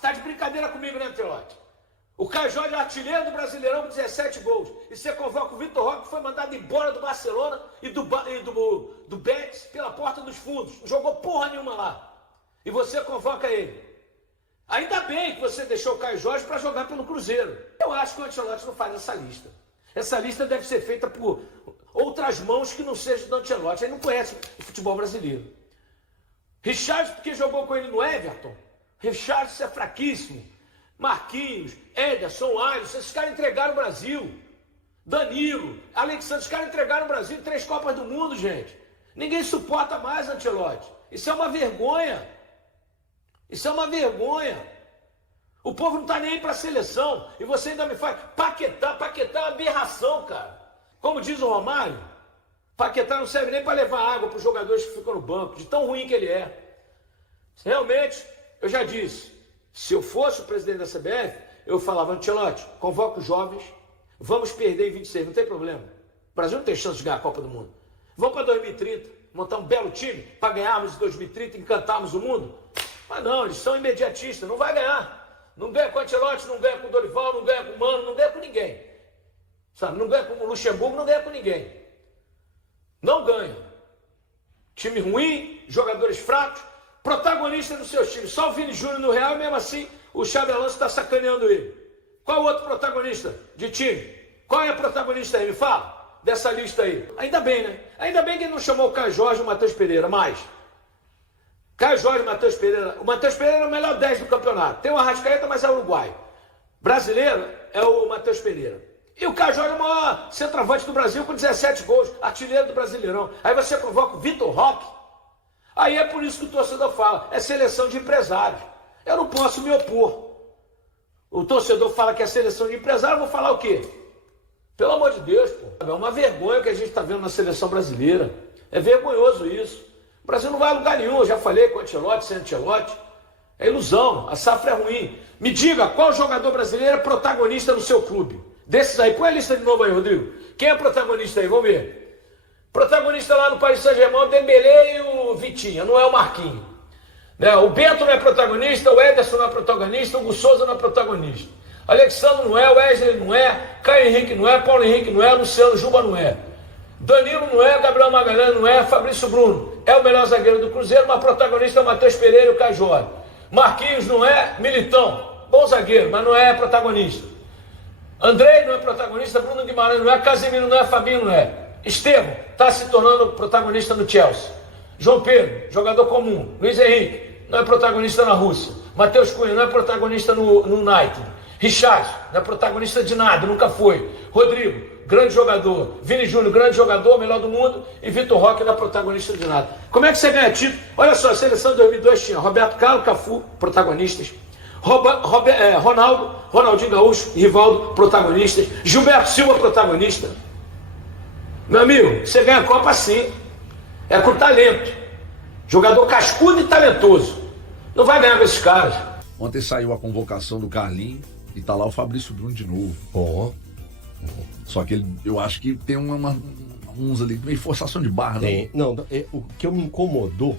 tá de brincadeira comigo, né, Ancelotti? O Caio Jorge é artilheiro do Brasileirão com 17 gols. E você convoca o Vitor Roque, que foi mandado embora do Barcelona e do Betis pela porta dos fundos. Não jogou porra nenhuma lá. E você convoca ele. Ainda bem que você deixou o Caio Jorge para jogar pelo Cruzeiro. Eu acho que o Ancelotti não faz essa lista. Essa lista deve ser feita por outras mãos que não sejam do Ancelotti. Ele não conhece o futebol brasileiro. Richarlison, porque jogou com ele no Everton. Richarlison é fraquíssimo. Marquinhos, Ederson, Alisson, esses caras entregaram o Brasil. Danilo, Alexandre, esses caras entregaram o Brasil 3 Copas do Mundo, gente. Ninguém suporta mais, Ancelotti. Isso é uma vergonha. Isso é uma vergonha. O povo não está nem aí para a seleção. E você ainda me faz Paquetá. Paquetá é uma aberração, cara. Como diz o Romário, Paquetá não serve nem para levar água para os jogadores que ficam no banco, de tão ruim que ele é. Realmente, eu já disse, se eu fosse o presidente da CBF, eu falava, Ancelotti, convoca os jovens, vamos perder em 26, não tem problema. O Brasil não tem chance de ganhar a Copa do Mundo. Vamos para 2030, montar um belo time para ganharmos em 2030 e encantarmos o mundo. Mas não, eles são imediatistas, não vai ganhar. Não ganha com o Ancelotti, não ganha com o Dorival, não ganha com o Mano, não ganha com ninguém. Sabe, não ganha com o Luxemburgo, não ganha com ninguém. Não ganha. Time ruim, jogadores fracos, protagonista dos seus times. Só o Vini Júnior no Real, e mesmo assim o Xabi Alonso está sacaneando ele. Qual o outro protagonista de time? Qual é a protagonista aí? Me fala dessa lista aí. Ainda bem, né? Ainda bem que ele não chamou o Caio Jorge e o Matheus Pereira mais. Caio Jorge e Matheus Pereira. O Matheus Pereira é o melhor 10 do campeonato. Tem o Arrascaeta, mas é uruguaio. Brasileiro é o Matheus Pereira. E o Caio Jorge é o maior centroavante do Brasil com 17 gols, artilheiro do Brasileirão. Aí você convoca o Vitor Roque. Aí é por isso que o torcedor fala, é seleção de empresários. Eu não posso me opor. O torcedor fala que é seleção de empresários, eu vou falar o quê? Pelo amor de Deus, pô. É uma vergonha que a gente está vendo na seleção brasileira. É vergonhoso isso. O Brasil não vai a lugar nenhum, eu já falei com o Ancelotti, sem Ancelotti. É ilusão, a safra é ruim. Me diga, qual jogador brasileiro é protagonista no seu clube? Desses aí, põe a lista de novo aí, Rodrigo. Quem é protagonista aí? Vamos ver. Protagonista lá no Paris Saint-Germain, o Dembélé e o Vitinha, não é o Marquinhos. Né? O Bento não é protagonista, o Ederson não é protagonista, o Hugo Souza não é protagonista. Alexandre não é, o Wesley não é, Caio Henrique não é, Paulo Henrique não é, Luciano Juba não é. Danilo não é, Gabriel Magalhães não é, Fabrício Bruno é o melhor zagueiro do Cruzeiro, mas protagonista é o Matheus Pereira e o Caio Jorge. Marquinhos não é, Militão, bom zagueiro, mas não é protagonista. Andrei não é protagonista, Bruno Guimarães não é, Casemiro não é, Fabinho não é. Estevão está se tornando protagonista no Chelsea. João Pedro, jogador comum. Luiz Henrique não é protagonista na Rússia. Matheus Cunha não é protagonista no United. Richarlison não é protagonista de nada, nunca foi. Rodrigo, grande jogador. Vini Júnior, grande jogador, melhor do mundo. E Vitor Roque não é protagonista de nada. Como é que você ganha título? Olha só, a seleção de 2002 tinha Roberto Carlos, Cafu, protagonistas. Ronaldo, Ronaldinho Gaúcho, Rivaldo, protagonistas. Gilberto Silva, protagonista. Meu amigo, você ganha a Copa sim. É com talento. Jogador cascudo e talentoso. Não vai ganhar com esses caras. Ontem saiu a convocação do Carlinhos e tá lá o Fabrício Bruno de novo. Só que eu acho que tem uns ali meio forçação de barra, né? Não, o que me incomodou,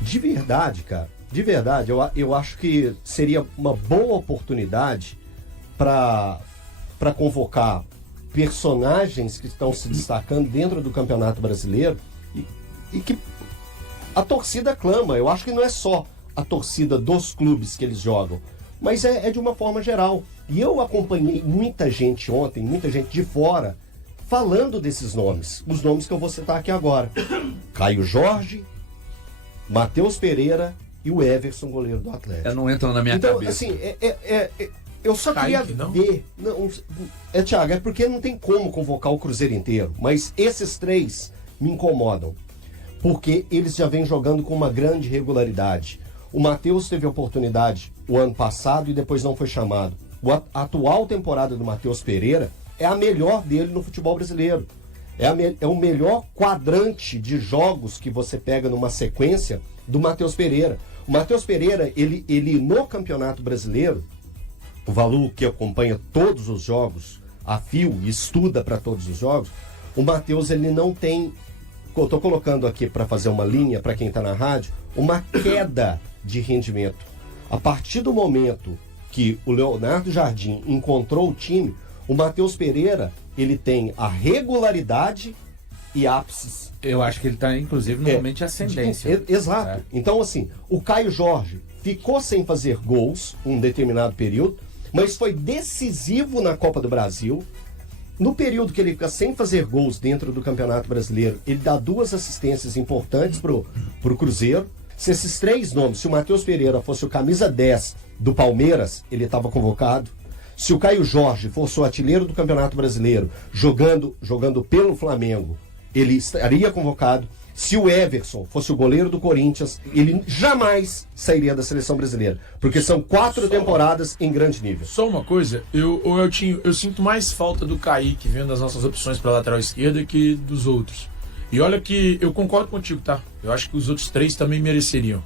de verdade, cara, de verdade, eu acho que seria uma boa oportunidade para convocar personagens que estão se destacando dentro do Campeonato Brasileiro e que a torcida clama. Eu acho que não é só a torcida dos clubes que eles jogam, mas é de uma forma geral. E eu acompanhei muita gente ontem, muita gente de fora, falando desses nomes. Os nomes que eu vou citar aqui agora. Caio Jorge, Matheus Pereira e o Everson, goleiro do Atlético. Não entra na minha cabeça. Então, assim, eu só queria ver... Thiago, é porque não tem como convocar o Cruzeiro inteiro, mas esses 3 me incomodam, porque eles já vêm jogando com uma grande regularidade. O Matheus teve oportunidade o ano passado e depois não foi chamado. A atual temporada do Matheus Pereira é a melhor dele no futebol brasileiro. É o melhor quadrante de jogos que você pega numa sequência do Matheus Pereira. O Matheus Pereira, ele no Campeonato Brasileiro, o Valu, que acompanha todos os jogos a fio e estuda para todos os jogos, o Matheus, ele não tem... Eu estou colocando aqui para fazer uma linha para quem está na rádio, uma queda de rendimento. A partir do momento que o Leonardo Jardim encontrou o time, o Matheus Pereira, ele tem a regularidade e ápices. Eu acho que ele está, inclusive, no momento de ascendência. Exato. Então, assim, o Caio Jorge ficou sem fazer gols um determinado período, mas foi decisivo na Copa do Brasil. No período que ele fica sem fazer gols dentro do Campeonato Brasileiro, ele dá 2 assistências importantes pro Cruzeiro. Se esses 3 nomes, se o Matheus Pereira fosse o camisa 10 do Palmeiras, ele estava convocado. Se o Caio Jorge fosse o artilheiro do Campeonato Brasileiro, jogando pelo Flamengo, ele estaria convocado. Se o Everson fosse o goleiro do Corinthians, ele jamais sairia da seleção brasileira. Porque são 4 temporadas em grande nível. Só uma coisa, eu sinto mais falta do Kaique vendo as nossas opções para lateral esquerda que dos outros. E olha que eu concordo contigo, tá? Eu acho que os outros 3 também mereceriam.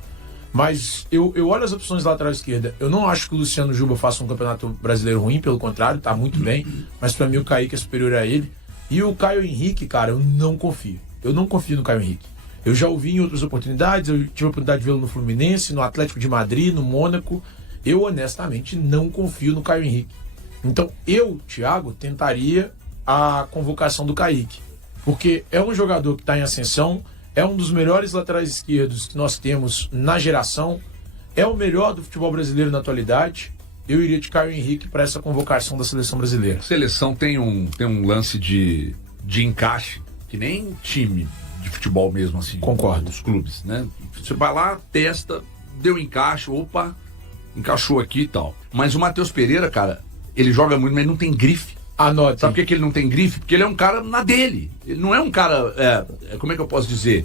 Mas eu olho as opções da lateral esquerda. Eu não acho que o Luciano Juba faça um campeonato brasileiro ruim, pelo contrário, tá muito bem. Mas para mim o Kaique é superior a ele. E o Caio Henrique, cara, eu não confio. Eu não confio no Caio Henrique. Eu já ouvi em outras oportunidades, eu tive a oportunidade de vê-lo no Fluminense, no Atlético de Madrid, no Mônaco. Eu, honestamente, não confio no Caio Henrique. Então, eu, Thiago, tentaria a convocação do Kaique. Porque é um jogador que está em ascensão, é um dos melhores laterais esquerdos que nós temos na geração, é o melhor do futebol brasileiro na atualidade. Eu iria de Caio Henrique para essa convocação da seleção brasileira. A seleção tem um lance de encaixe, que nem time de futebol mesmo, assim. Concordo. Os clubes, né? Você vai lá, testa, deu encaixe, opa, encaixou aqui e tal. Mas o Matheus Pereira, cara, ele joga muito, mas não tem grife. Anote. Sabe por que ele não tem grife? Porque ele é um cara na dele. Ele não é um cara, como é que eu posso dizer?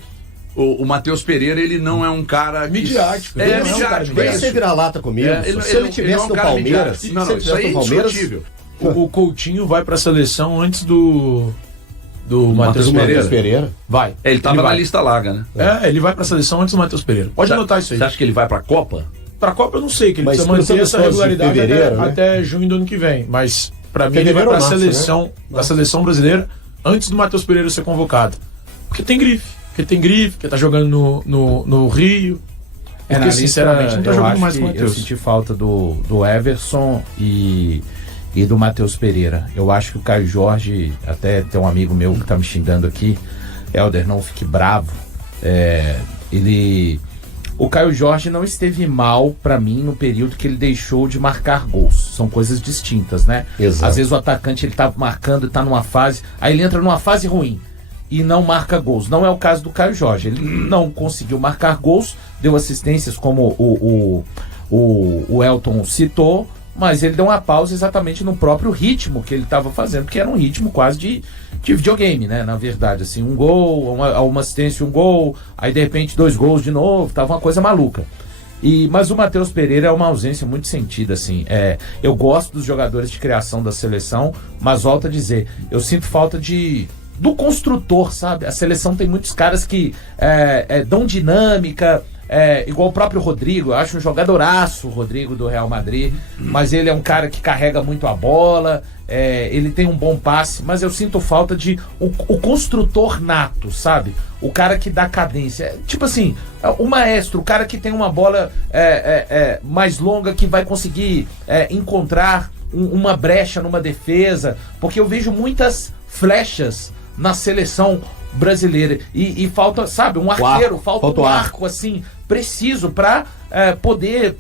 O Matheus Pereira, ele não é um cara... midiático. É midiático. Vem você virar lata comigo. Se ele tivesse no Palmeiras... Não, isso aí é indiscutível. O Coutinho vai para a seleção antes do Matheus Pereira. Vai. Ele tava na lista larga, né? Ele vai para a seleção antes do Matheus Pereira. Pode anotar isso aí. Você acha que ele vai para a Copa? Para a Copa eu não sei, que ele mas precisa manter essa regularidade até junho do ano que vem. Mas para mim ele vai para a seleção, né? Da seleção brasileira antes do Matheus Pereira ser convocado. Porque tem grife. Porque tá jogando no Rio. Porque sinceramente não tá jogando mais com o Matheus. Eu senti falta do Everson e do Matheus Pereira. Eu acho que o Caio Jorge, até tem um amigo meu que tá me xingando aqui, Helder, não fique bravo. O Caio Jorge não esteve mal pra mim no período que ele deixou de marcar gols. São coisas distintas, né? Exato. Às vezes o atacante ele tá marcando, tá numa fase, aí ele entra numa fase ruim e não marca gols. Não é o caso do Caio Jorge. Ele não conseguiu marcar gols, deu assistências como o Elton citou, mas ele deu uma pausa exatamente no próprio ritmo que ele estava fazendo, porque era um ritmo quase de videogame, né? Na verdade, assim, um gol, uma assistência, um gol, aí de repente 2 gols de novo, tava uma coisa maluca. Mas o Matheus Pereira é uma ausência muito sentida, assim. Eu gosto dos jogadores de criação da seleção, mas volto a dizer, eu sinto falta do construtor, sabe? A seleção tem muitos caras que dão dinâmica, igual o próprio Rodrigo. Eu acho um jogadoraço o Rodrigo do Real Madrid, mas ele é um cara que carrega muito a bola, ele tem um bom passe, mas eu sinto falta de o construtor nato, sabe? O cara que dá cadência, tipo assim, o maestro, o cara que tem uma bola mais longa, que vai conseguir encontrar uma brecha numa defesa, porque eu vejo muitas flechas na seleção brasileira e falta, sabe, um arqueiro, falta um arco assim, preciso para poder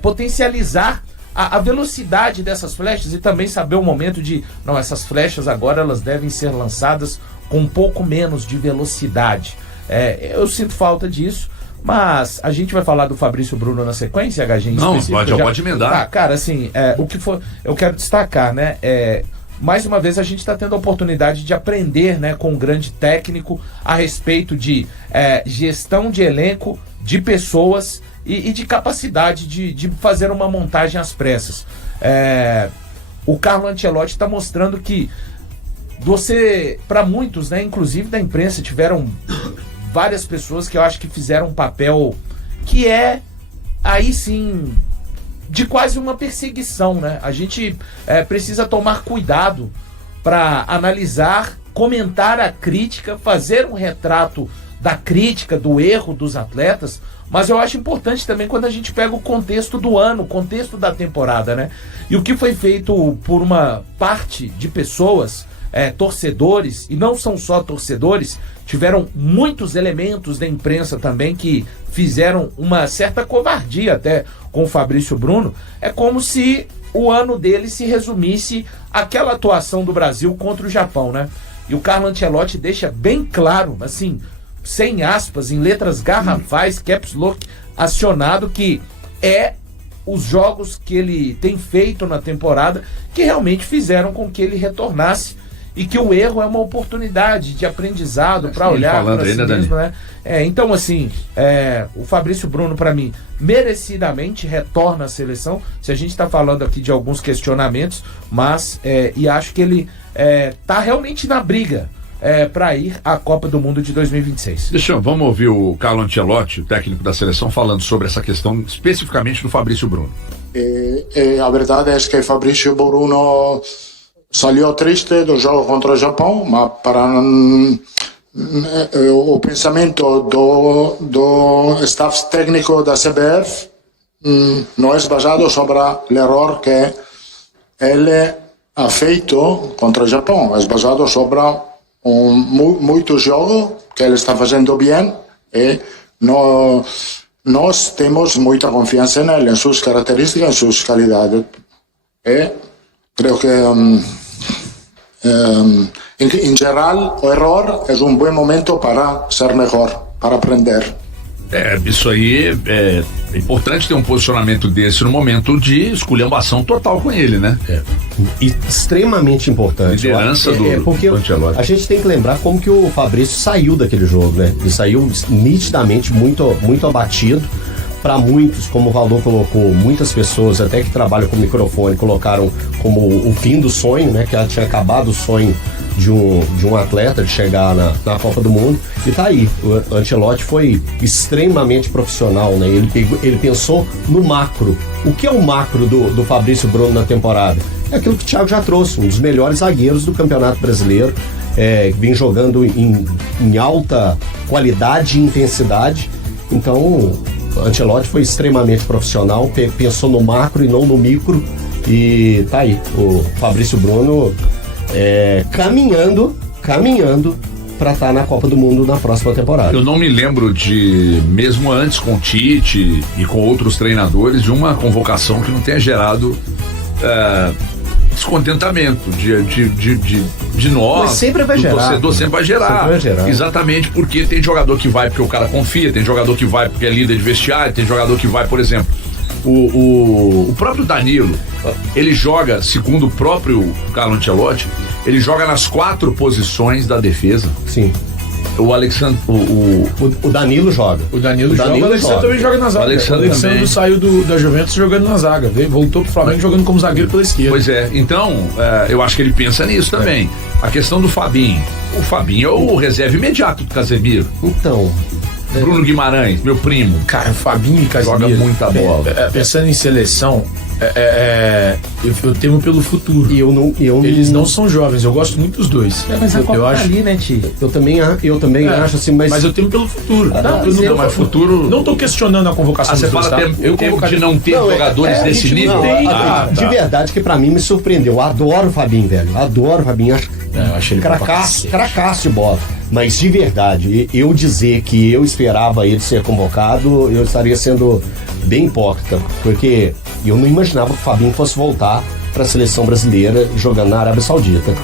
potencializar a velocidade dessas flechas e também saber o momento de, não, essas flechas agora elas devem ser lançadas com um pouco menos de velocidade. Eu sinto falta disso, mas a gente vai falar do Fabrício Bruno na sequência, HG? Não, pode emendar. Tá, cara, assim, o que for, eu quero destacar, né, mais uma vez a gente está tendo a oportunidade de aprender, né, com um grande técnico a respeito de gestão de elenco, de pessoas e de capacidade de fazer uma montagem às pressas. O Carlo Ancelotti está mostrando que para muitos, né, inclusive da imprensa, tiveram várias pessoas que eu acho que fizeram um papel que aí sim, de quase uma perseguição, né? A gente precisa tomar cuidado para analisar, comentar a crítica, fazer um retrato da crítica, do erro dos atletas, mas eu acho importante também quando a gente pega o contexto do ano, o contexto da temporada, né? E o que foi feito por uma parte de pessoas, torcedores, e não são só torcedores, tiveram muitos elementos da imprensa também que fizeram uma certa covardia até com o Fabrício Bruno. É como se o ano dele se resumisse àquela atuação do Brasil contra o Japão, né? E o Carlo Ancelotti deixa bem claro, assim, sem aspas, em letras garrafais, caps lock, acionado, que os jogos que ele tem feito na temporada que realmente fizeram com que ele retornasse, e que o erro é uma oportunidade de aprendizado para olhar para si mesmo, né? Então, assim, o Fabrício Bruno, para mim, merecidamente retorna à seleção. Se a gente está falando aqui de alguns questionamentos, mas e acho que ele tá realmente na briga para ir à Copa do Mundo de 2026. Vamos ouvir o Carlo Ancelotti, o técnico da seleção, falando sobre essa questão especificamente do Fabrício Bruno. A verdade é que Fabrício Bruno saiu triste do jogo contra o Japão, mas para o pensamento do staff técnico da CBF não é baseado sobre o erro que ele ha feito contra o Japão, é baseado sobre muito jogo que ele está fazendo bem, e nós temos muita confiança nele, em suas características, em suas qualidades. E creio que em geral o erro é bom momento para ser melhor, para aprender. Isso aí é importante ter um posicionamento desse no momento de esculhambação total com ele, né? Extremamente importante. Liderança porque do Ancelotti. A gente tem que lembrar como que o Fabrício saiu daquele jogo, né? Ele saiu nitidamente muito, muito abatido. Para muitos, como o Valor colocou, muitas pessoas até que trabalham com microfone colocaram como o fim do sonho, né? Que ela tinha acabado o sonho de um atleta de chegar na Copa do Mundo, e tá aí. O Ancelotti foi extremamente profissional, né? Ele pensou no macro. O que é o macro do Fabrício Bruno na temporada? É aquilo que o Thiago já trouxe, um dos melhores zagueiros do Campeonato Brasileiro, vem jogando em alta qualidade e intensidade. Então, o Ancelotti foi extremamente profissional, pensou no macro e não no micro, e tá aí. O Fabrício Bruno caminhando para estar na Copa do Mundo na próxima temporada. Eu não me lembro mesmo antes com o Tite e com outros treinadores, de uma convocação que não tenha gerado descontentamento de nós. Mas sempre vai gerar. Torcedor sempre vai gerar. Exatamente, porque tem jogador que vai porque o cara confia, tem jogador que vai porque é líder de vestiário, tem jogador que vai, por exemplo, o próprio Danilo, ele joga, segundo o próprio Carlo Ancelotti, ele joga nas 4 posições da defesa. Sim. O Alexandre. O Danilo joga. O Danilo joga. O Alexandre também joga na zaga. O Alexandre saiu da Juventus jogando na zaga. Voltou pro Flamengo jogando como zagueiro pela esquerda. Pois é. Então, eu acho que ele pensa nisso também. A questão do Fabinho. O Fabinho é o reserva imediato do Casemiro. Então. Bruno Guimarães, meu primo. Cara, o Fabinho e Casemiro joga muita bola. Pensando em seleção, eu temo pelo futuro. Eles não são jovens, eu gosto muito dos dois. Mas a Copa acho ali, né, Tio? Eu também acho assim, mas eu temo pelo futuro. Mas futuro. Não tô questionando a convocação dos Você dois, fala de não ter jogadores desse nível? De verdade que pra mim me surpreendeu. Eu adoro o Fabinho, velho. Adoro o Fabinho. Eu achei ele cracaço de bola. Mas de verdade, eu dizer que eu esperava ele ser convocado, eu estaria sendo bem hipócrita, porque eu não imaginava que o Fabinho fosse voltar para a seleção brasileira jogando na Arábia Saudita,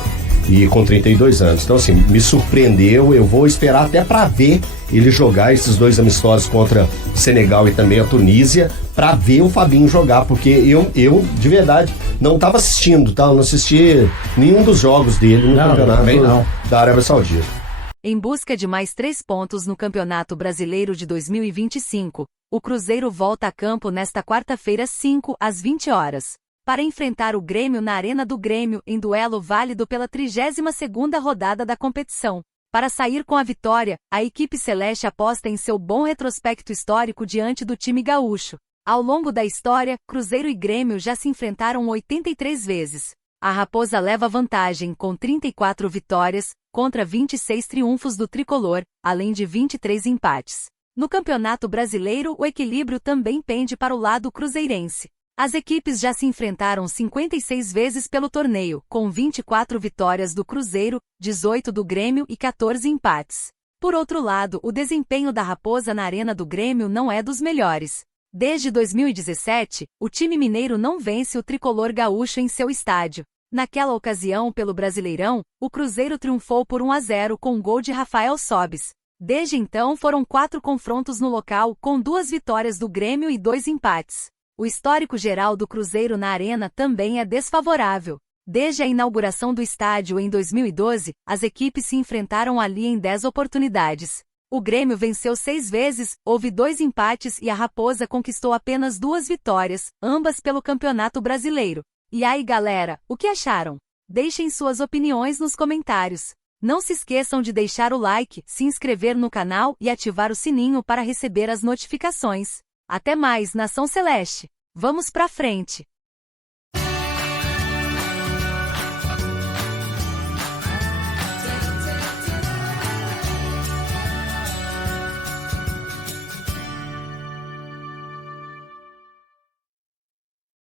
e com 32 anos. Então, assim, me surpreendeu. Eu vou esperar até para ver ele jogar esses 2 amistosos contra o Senegal e também a Tunísia, para ver o Fabinho jogar, porque eu de verdade não estava assistindo, tá? Eu não assisti nenhum dos jogos dele no campeonato da Arábia Saudita. Em busca de mais 3 pontos no Campeonato Brasileiro de 2025, o Cruzeiro volta a campo nesta quarta-feira, 5 às 20 horas, para enfrentar o Grêmio na Arena do Grêmio em duelo válido pela 32ª rodada da competição. Para sair com a vitória, a equipe celeste aposta em seu bom retrospecto histórico diante do time gaúcho. Ao longo da história, Cruzeiro e Grêmio já se enfrentaram 83 vezes. A Raposa leva vantagem com 34 vitórias, contra 26 triunfos do tricolor, além de 23 empates. No Campeonato Brasileiro, o equilíbrio também pende para o lado cruzeirense. As equipes já se enfrentaram 56 vezes pelo torneio, com 24 vitórias do Cruzeiro, 18 do Grêmio e 14 empates. Por outro lado, o desempenho da Raposa na Arena do Grêmio não é dos melhores. Desde 2017, o time mineiro não vence o tricolor gaúcho em seu estádio. Naquela ocasião, pelo Brasileirão, o Cruzeiro triunfou por 1-0 com gol de Rafael Sobis. Desde então foram 4 confrontos no local, com 2 vitórias do Grêmio e 2 empates. O histórico geral do Cruzeiro na Arena também é desfavorável. Desde a inauguração do estádio em 2012, as equipes se enfrentaram ali em 10 oportunidades. O Grêmio venceu 6 vezes, houve 2 empates e a Raposa conquistou apenas 2 vitórias, ambas pelo Campeonato Brasileiro. E aí, galera, o que acharam? Deixem suas opiniões nos comentários. Não se esqueçam de deixar o like, se inscrever no canal e ativar o sininho para receber as notificações. Até mais, Nação Celeste! Vamos pra frente!